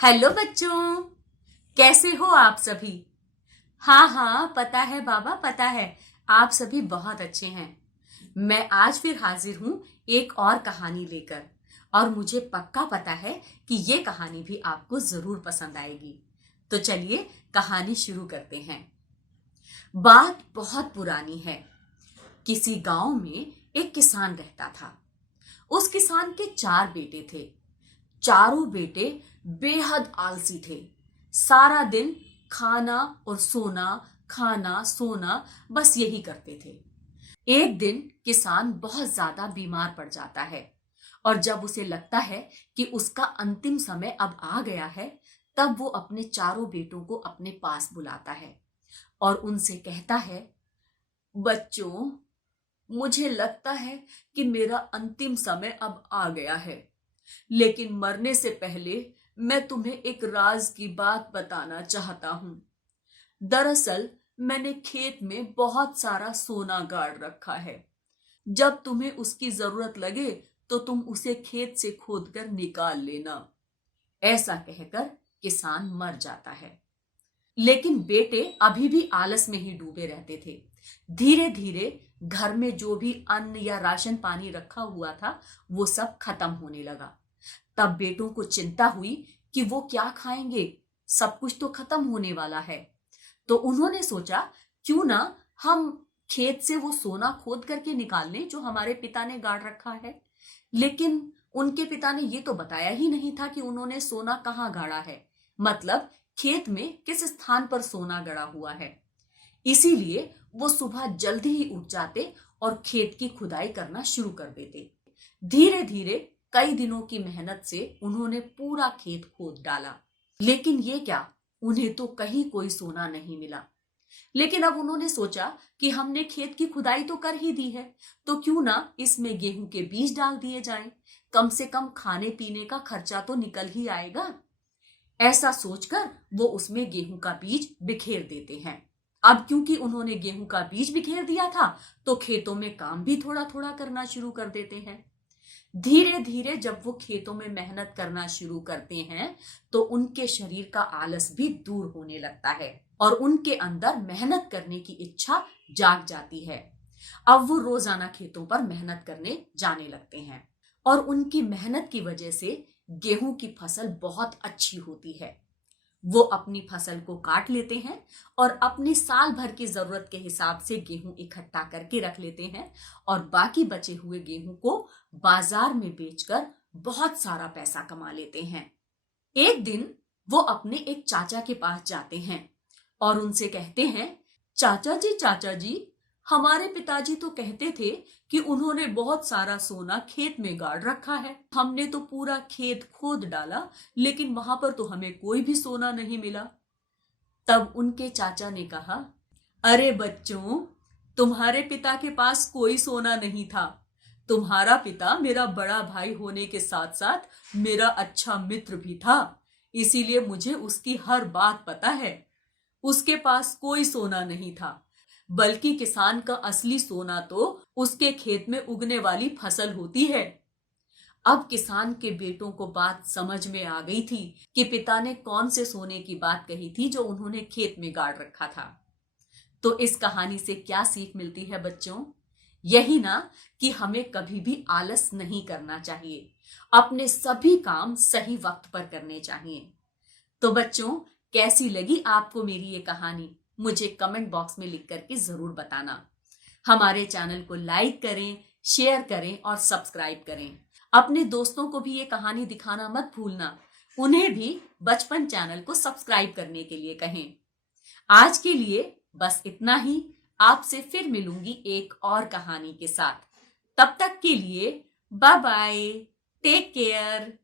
Hello बच्चों, कैसे हो आप सभी। हाँ हाँ, पता है बाबा, पता है आप सभी बहुत अच्छे हैं। मैं आज फिर हाजिर हूं एक और कहानी लेकर, और मुझे पक्का पता है कि ये कहानी भी आपको जरूर पसंद आएगी। तो चलिए कहानी शुरू करते हैं। बात बहुत पुरानी है। किसी गांव में एक किसान रहता था। उस किसान के 4 बेटे थे। चारों बेटे बेहद आलसी थे। सारा दिन खाना और सोना, खाना सोना, बस यही करते थे। एक दिन किसान बहुत ज्यादा बीमार पड़ जाता है, और जब उसे लगता है कि उसका अंतिम समय अब आ गया है, तब वो अपने चारों बेटों को अपने पास बुलाता है और उनसे कहता है, बच्चों, मुझे लगता है कि मेरा अंतिम समय अब आ गया है, लेकिन मरने से पहले मैं तुम्हें एक राज की बात बताना चाहता हूं। दरअसल मैंने खेत में बहुत सारा सोना गाड़ रखा है। जब तुम्हें उसकी जरूरत लगे तो तुम उसे खेत से खोदकर निकाल लेना। ऐसा कहकर किसान मर जाता है। लेकिन बेटे अभी भी आलस में ही डूबे रहते थे। धीरे धीरे घर में जो भी अन्न या राशन पानी रखा हुआ था, वो सब खत्म होने लगा। तब बेटों को चिंता हुई कि वो क्या खाएंगे। सब कुछ तो खत्म होने वाला है। तो उन्होंने सोचा, क्यों ना हम खेत से वो सोना खोद करके निकाल लें जो हमारे पिता ने गाड़ रखा है। लेकिन उनके पिता ने ये तो बताया ही नहीं था कि उन्होंने सोना कहाँ गाड़ा है, मतलब खेत में किस स्थान पर सोना गड़ा हुआ है। इसीलिए वो सुबह जल्दी ही उठ जाते और खेत की खुदाई करना शुरू कर देते। धीरे धीरे कई दिनों की मेहनत से उन्होंने पूरा खेत खोद डाला। लेकिन ये क्या, उन्हें तो कहीं कोई सोना नहीं मिला। लेकिन अब उन्होंने सोचा कि हमने खेत की खुदाई तो कर ही दी है, तो क्यों ना इसमें गेहूं के बीज डाल दिए जाएं। कम से कम खाने पीने का खर्चा तो निकल ही आएगा। ऐसा सोचकर वो उसमें गेहूं का बीज बिखेर देते हैं। अब क्योंकि उन्होंने गेहूं का बीज बिखेर दिया था, तो खेतों में काम भी थोड़ा थोड़ा करना शुरू कर देते हैं। धीरे धीरे जब वो खेतों में मेहनत करना शुरू करते हैं, तो उनके शरीर का आलस भी दूर होने लगता है और उनके अंदर मेहनत करने की इच्छा जाग जाती है। अब वो रोजाना खेतों पर मेहनत करने जाने लगते हैं, और उनकी मेहनत की वजह से गेहूं की फसल बहुत अच्छी होती है। वो अपनी फसल को काट लेते हैं और अपनी साल भर की जरूरत के हिसाब से गेहूं इकट्ठा करके रख लेते हैं, और बाकी बचे हुए गेहूं को बाजार में बेचकर बहुत सारा पैसा कमा लेते हैं। एक दिन वो अपने एक चाचा के पास जाते हैं और उनसे कहते हैं, चाचा जी, हमारे पिताजी तो कहते थे कि उन्होंने बहुत सारा सोना खेत में गाड़ रखा है। हमने तो पूरा खेत खोद डाला, लेकिन वहां पर तो हमें कोई भी सोना नहीं मिला। तब उनके चाचा ने कहा, अरे बच्चों, तुम्हारे पिता के पास कोई सोना नहीं था। तुम्हारा पिता मेरा बड़ा भाई होने के साथ साथ मेरा अच्छा मित्र भी था। इसीलिए मुझे उसकी हर बात पता है। उसके पास कोई सोना नहीं था, बल्कि किसान का असली सोना तो उसके खेत में उगने वाली फसल होती है। अब किसान के बेटों को बात समझ में आ गई थी कि पिता ने कौन से सोने की बात कही थी जो उन्होंने खेत में गाड़ रखा था। तो इस कहानी से क्या सीख मिलती है बच्चों? यही ना, कि हमें कभी भी आलस नहीं करना चाहिए। अपने सभी काम सही वक्त पर करने चाहिए। तो बच्चों, कैसी लगी आपको मेरी ये कहानी? मुझे कमेंट बॉक्स में लिख करके जरूर बताना। हमारे चैनल को लाइक करें, शेयर करें और सब्सक्राइब करें। अपने दोस्तों को भी ये कहानी दिखाना मत भूलना। उन्हें भी बचपन चैनल को सब्सक्राइब करने के लिए कहें। आज के लिए बस इतना ही। आपसे फिर मिलूंगी एक और कहानी के साथ। तब तक के लिए बाय बाय, टेक केयर।